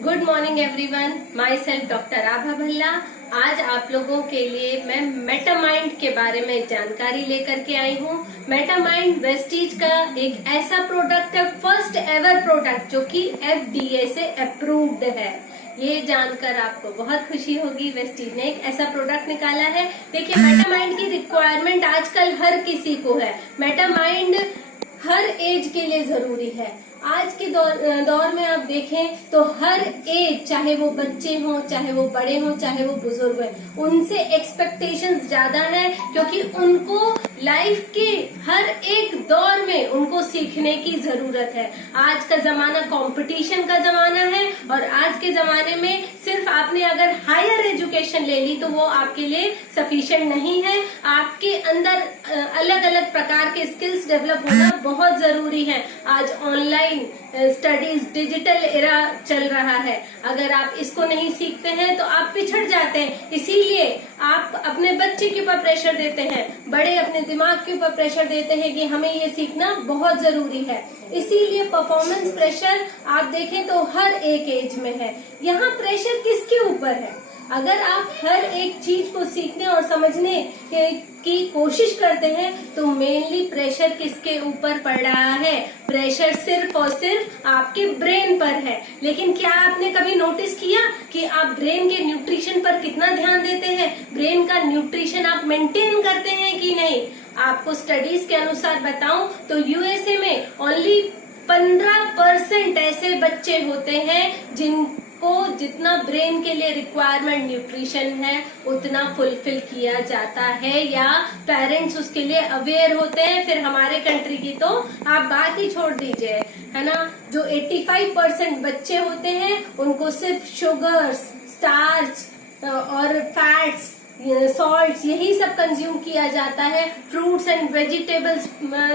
Good morning everyone, myself doctor Abha Bhalla. आज आप लोगों के लिए मैं मेटामाइंड के बारे में जानकारी लेकर के आई हूँ। मेटामाइंड वेस्टीज का एक ऐसा प्रोडक्ट है, फर्स्ट एवर प्रोडक्ट जो कि FDA से अप्रूव्ड है। ये जानकर आपको बहुत खुशी होगी, वेस्टीज ने एक ऐसा प्रोडक्ट निकाला है। देखिए, मेटामाइंड की रिक्वायरमेंट आजकल हर किसी को है। मेटामाइंड हर एज के लिए जरूरी है। आज के दौर में आप देखें तो हर एज, चाहे वो बच्चे हों, चाहे वो बड़े हों, चाहे वो बुजुर्ग हैं, उनसे एक्सपेक्टेशंस ज्यादा है, क्योंकि उनको लाइफ के हर एक दौर में उनको सीखने की जरूरत है। आज का जमाना कंपटीशन का जमाना है और आज के जमाने में सिर्फ आपने अगर हायर एजुकेशन ले ली तो वो आपके लिए सफिशिएंट नहीं है। आपके अंदर अलग अलग प्रकार के स्किल्स डेवलप होना बहुत जरूरी है। आज ऑनलाइन स्टडीज, डिजिटल एरा चल रहा है। अगर आप इसको नहीं सीखते हैं तो आप पिछड़ जाते हैं। इसीलिए आप अपने बच्चे के ऊपर प्रेशर देते हैं, बड़े अपने दिमाग के ऊपर प्रेशर देते हैं कि हमें ये सीखना बहुत जरूरी है। इसीलिए परफॉर्मेंस प्रेशर आप देखें तो हर एक एज में है। यहाँ प्रेशर किसके ऊपर है? अगर आप हर एक चीज को सीखने और समझने की कोशिश करते हैं तो मेनली प्रेशर किसके ऊपर पड़ रहा है? प्रेशर सिर्फ और सिर्फ आपके ब्रेन पर है। लेकिन क्या आपने कभी नोटिस किया कि आप ब्रेन के न्यूट्रिशन पर कितना ध्यान देते हैं? ब्रेन का न्यूट्रिशन आप मेंटेन करते हैं कि नहीं? आपको स्टडीज के अनुसार बताऊं तो USA में ओनली 15% ऐसे बच्चे होते हैं जिनको जितना ब्रेन के लिए रिक्वायरमेंट न्यूट्रिशन है उतना फुलफिल किया जाता है, या पेरेंट्स उसके लिए अवेयर होते हैं। फिर हमारे कंट्री की तो आप बात ही छोड़ दीजिए, है ना। जो 85% बच्चे होते हैं उनको सिर्फ शुगर्स, स्टार्च और फैट्स, सॉल्ट, यही सब कंज्यूम किया जाता है। फ्रूट्स एंड वेजिटेबल्स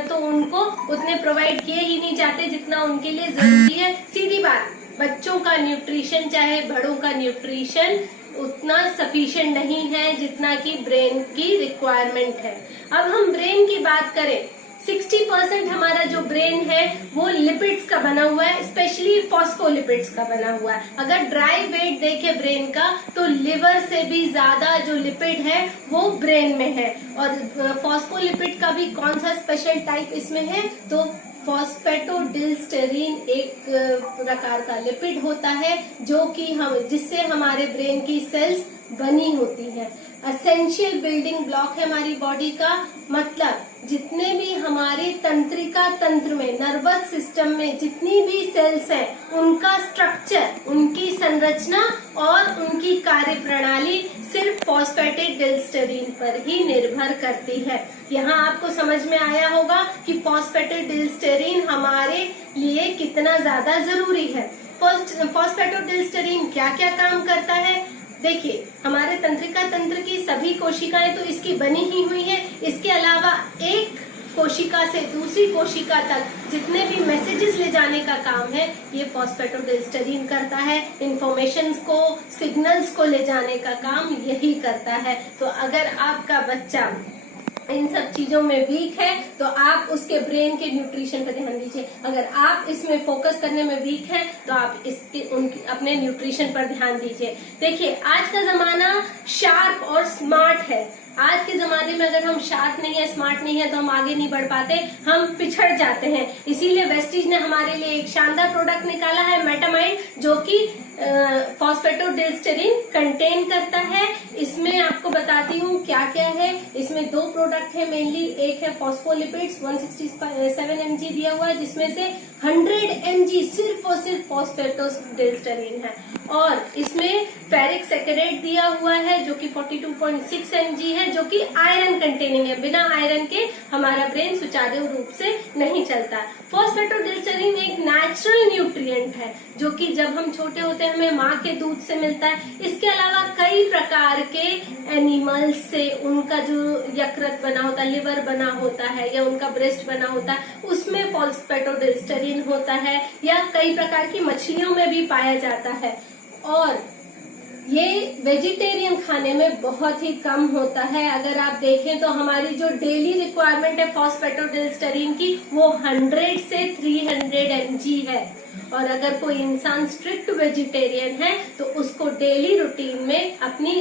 तो उनको उतने प्रोवाइड किए ही नहीं जाते जितना उनके लिए जरूरी है। सीधी बात, बच्चों का न्यूट्रिशन चाहे बड़ों का न्यूट्रिशन उतना सफिशिएंट नहीं है जितना कि ब्रेन की रिक्वायरमेंट है। अब हम ब्रेन की बात करें, 60% हमारा जो ब्रेन है वो लिपिड्स का बना हुआ है, स्पेशली फॉस्फोलिपिड्स का बना हुआ है। अगर ड्राई वेट देखे ब्रेन का तो लिवर से भी ज्यादा जो लिपिड है वो ब्रेन में है। और फॉस्फोलिपिड का भी कौन सा स्पेशल टाइप इसमें है तो फॉस्फेटोडिल्स्टेरिन एक प्रकार का लिपिड होता है जो कि जिससे हमारे ब्रेन की सेल्स बनी होती है। एसेंशियल बिल्डिंग ब्लॉक है हमारी बॉडी का। मतलब जितने भी हमारे तंत्रिका तंत्र में, नर्वस सिस्टम में जितनी भी सेल्स हैं उनका स्ट्रक्चर, उनकी संरचना और उनकी कार्य प्रणाली सिर्फ फॉस्फेटिडिल्स्टेरिन पर ही निर्भर करती है। यहाँ आपको समझ में आया होगा कि फॉस्फेटिडिल्स्टेरिन हमारे लिए कितना ज्यादा जरूरी है। फॉस्फेटिडिल्स्टेरिन क्या क्या काम करता है? देखिए, हमारे तंत्रिका तंत्र की सभी कोशिकाएं तो इसकी बनी ही हुई है। इसके अलावा एक कोशिका से दूसरी कोशिका तक जितने भी मैसेजेस ले जाने का काम है ये फॉस्फेटोडिल्स्टेरिन करता है। इंफॉर्मेशंस को, सिग्नल्स को ले जाने का काम यही करता है। तो अगर आपका बच्चा इन सब चीजों में वीक है तो आप उसके ब्रेन के न्यूट्रिशन पर ध्यान दीजिए। अगर आप इसमें फोकस करने में वीक हैं तो आप अपने न्यूट्रिशन पर ध्यान दीजिए। देखिए, आज का जमाना शार्प और स्मार्ट है। आज के जमाने में अगर हम शार्प नहीं है, स्मार्ट नहीं है तो हम आगे नहीं बढ़ पाते, हम पिछड़ जाते हैं। इसीलिए वेस्टीज ने हमारे लिए एक शानदार प्रोडक्ट निकाला है, मेटामाइंड, जो कि फॉस्फेटोडिल्स्टेरिन कंटेन करता है। इसमें आपको बताती हूँ क्या क्या है। इसमें 2 प्रोडक्ट है मेनली। एक है फॉस्फोलिपिड्स, 167 mg दिया हुआ है, जिसमें से 100 mg सिर्फ और सिर्फ फॉस्फेटोडिल्स्टेरिन है। और इसमें फेरिक सैकेरेट दिया हुआ है जो कि 42.6 mg है, जो कि आयरन कंटेनिंग है। बिना आयरन के हमारा ब्रेन सुचारू रूप से नहीं चलता। फॉस्फेटोडिल्स्टेरिन एक नेचुरल न्यूट्रिएंट है जो कि जब हम छोटे होते हैं हमें माँ के दूध से मिलता है। इसके अलावा कई प्रकार के एनिमल्स से उनका जो यकृत बना होता है, लिवर बना होता है, या उनका ब्रेस्ट बना होता है, उसमें फॉस्फेटोडिल्स्टेरिन होता है, या कई प्रकार की मछलियों में भी पाया जाता है। और ये वेजिटेरियन खाने में बहुत ही कम होता है। अगर आप देखें तो हमारी जो डेली रिक्वायरमेंट है फॉस्फेटोडिलिस्टरीन की वो 100 से 300 mg है। और अगर कोई इंसान स्ट्रिक्ट वेजिटेरियन है तो उसको डेली रूटीन में अपनी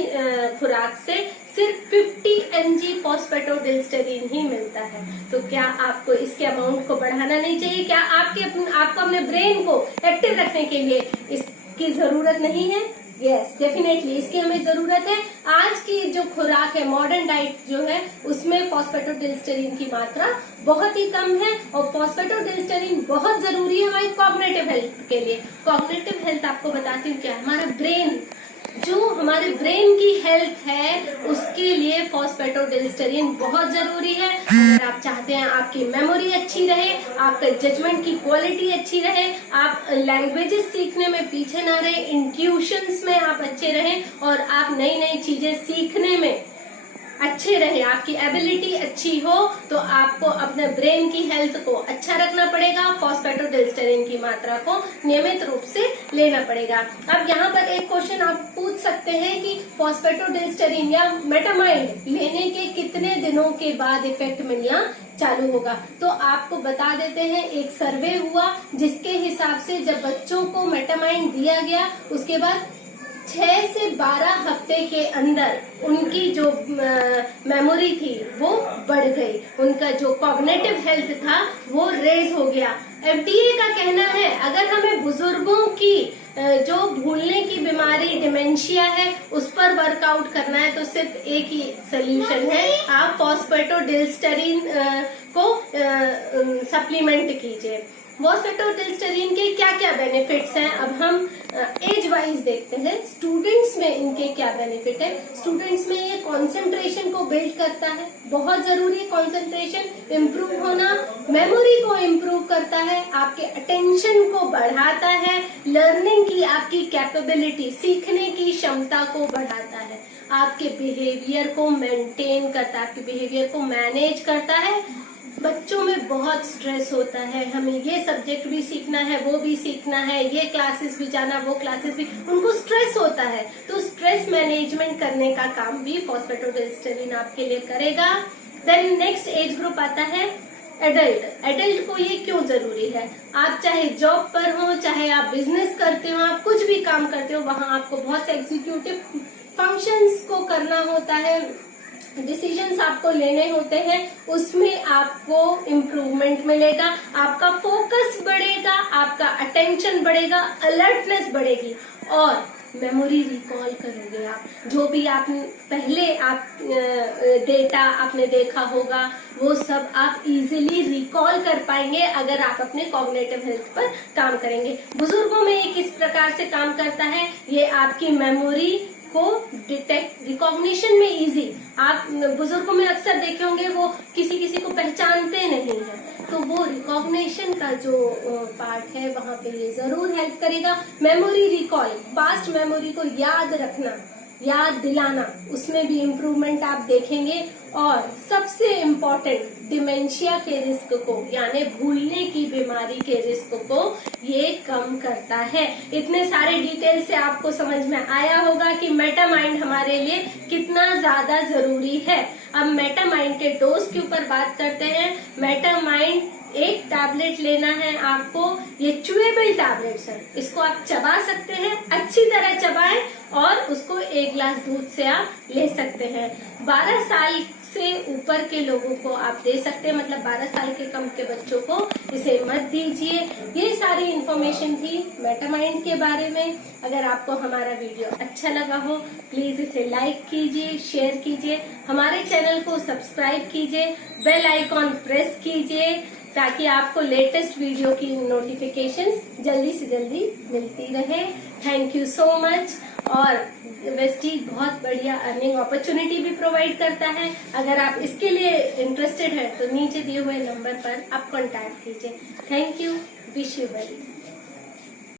खुराक से सिर्फ 50 mg फॉस्फेटोडिलिस्टरीन ही मिलता है। तो क्या आपको इसके अमाउंट को बढ़ाना नहीं चाहिए? क्या आपको अपने ब्रेन को एक्टिव रखने के लिए इसकी जरूरत नहीं है? यस, डेफिनेटली इसकी हमें जरूरत है। आज की जो खुराक है, मॉडर्न डाइट जो है, उसमें फॉस्फेटोडिलिस्टरीन की मात्रा बहुत ही कम है। और फॉस्फेटोडिलिस्टरीन बहुत जरूरी है हमारी कॉग्निटिव हेल्थ के लिए। कॉग्निटिव हेल्थ आपको बताती हूँ क्या है। हमारा ब्रेन, जो हमारे ब्रेन की हेल्थ है, उसके लिए फॉस्फेटोडिलिस्टरीन बहुत जरूरी है। अगर आप चाहते हैं आपकी मेमोरी अच्छी रहे, आपका जजमेंट की क्वालिटी अच्छी रहे, आप लैंग्वेजेस सीखने में पीछे ना रहे, इंट्यूशंस में आप अच्छे रहें और आप नई नई चीजें सीखने में अच्छे रहे, आपकी एबिलिटी अच्छी हो, तो आपको अपने ब्रेन की हेल्थ को अच्छा रखना पड़ेगा। फॉस्फेटोडिलिस्टरीन की मात्रा को नियमित रूप से लेना पड़ेगा। अब यहाँ पर एक क्वेश्चन आप पूछ सकते हैं कि फॉस्फेटोडिलिस्टरीन या मेटामाइंड लेने के कितने दिनों के बाद इफेक्ट मिलना चालू होगा? तो आपको बता देते हैं, एक सर्वे हुआ जिसके हिसाब से जब बच्चों को मेटामाइंड दिया गया, उसके बाद 6 से 12 हफ्ते के अंदर उनकी जो मेमोरी थी वो बढ़ गई, उनका जो कॉग्निटिव हेल्थ था वो रेज हो गया। FDA का कहना है अगर हमें बुजुर्गों की जो भूलने की बीमारी डिमेंशिया है उस पर वर्कआउट करना है तो सिर्फ एक ही सोल्यूशन है, आप फॉस्फेटोडिलिस्टरीन को सप्लीमेंट कीजिए। फॉस्फेटोडिलिस्टरीन के क्या क्या बेनिफिट्स हैं, अब हम एज वाइज देखते हैं। स्टूडेंट्स में इनके क्या बेनिफिट है? स्टूडेंट्स में ये कंसंट्रेशन को बिल्ड करता है, बहुत जरूरी है कंसंट्रेशन इम्प्रूव होना, मेमोरी को इम्प्रूव करता है, आपके अटेंशन को बढ़ाता है, लर्निंग की आपकी कैपेबिलिटी, सीखने की क्षमता को बढ़ाता है, आपके बिहेवियर को मेंटेन करता है, आपके बिहेवियर को मैनेज करता है। बच्चों में बहुत स्ट्रेस होता है, हमें ये सब्जेक्ट भी सीखना है, वो भी सीखना है, ये क्लासेस भी जाना, वो क्लासेस भी, उनको स्ट्रेस होता है। तो स्ट्रेस मैनेजमेंट करने का काम भी फॉस्फेटोडिलिस्टरीन आपके लिए करेगा। देन नेक्स्ट एज ग्रुप आता है एडल्ट। एडल्ट को ये क्यों जरूरी है? आप चाहे जॉब पर हो, चाहे आप बिजनेस करते हो, आप कुछ भी काम करते हो, वहां आपको बहुत से एग्जीक्यूटिव फंक्शंस को करना होता है, डिसीजंस आपको लेने होते हैं, उसमें आपको इम्प्रूवमेंट मिलेगा, आपका फोकस बढ़ेगा, आपका अटेंशन बढ़ेगा, अलर्टनेस बढ़ेगी और मेमोरी रिकॉल करोगे आप। जो भी आप पहले डेटा आपने देखा होगा वो सब आप इजीली रिकॉल कर पाएंगे अगर आप अपने कॉग्निटिव हेल्थ पर काम करेंगे। बुजुर्गों में ये किस प्रकार से काम करता है? ये आपकी मेमोरी को डिटेक्ट, रिकॉग्निशन में इजी, आप बुजुर्गों में अक्सर देखे होंगे वो किसी किसी को पहचानते नहीं है, तो वो रिकॉग्निशन का जो पार्ट है वहां पे ये जरूर हेल्प करेगा। मेमोरी रिकॉल, पास्ट मेमोरी को याद रखना, याद दिलाना, उसमें भी इम्प्रूवमेंट आप देखेंगे। और सबसे इम्पोर्टेंट, डिमेंशिया के रिस्क को, यानी भूलने की बीमारी के रिस्क को ये कम करता है। इतने सारे डिटेल से आपको समझ में आया होगा कि मेटामाइंड हमारे लिए कितना ज्यादा जरूरी है। अब मेटामाइंड के डोज के ऊपर बात करते हैं। मेटामाइंड एक टैबलेट लेना है आपको, ये च्यूएबल टैबलेट्स है, इसको आप चबा सकते हैं, अच्छी तरह चबाएं और उसको 1 गिलास दूध से आप ले सकते हैं। 12 साल से ऊपर के लोगों को आप दे सकते हैं, मतलब 12 साल के कम के बच्चों को इसे मत दीजिए। ये सारी इन्फॉर्मेशन थी मेटामाइंड के बारे में। अगर आपको हमारा वीडियो अच्छा लगा हो प्लीज इसे लाइक कीजिए, शेयर कीजिए, हमारे चैनल को सब्सक्राइब कीजिए, बेल आइकॉन प्रेस कीजिए ताकि आपको लेटेस्ट वीडियो की नोटिफिकेशंस जल्दी से जल्दी मिलती रहे। Thank you so much. और वेस्टीज बहुत बढ़िया अर्निंग अपॉर्चुनिटी भी प्रोवाइड करता है। अगर आप इसके लिए इंटरेस्टेड हैं तो नीचे दिए हुए नंबर पर आप कांटेक्ट कीजिए। Thank you, wish you well.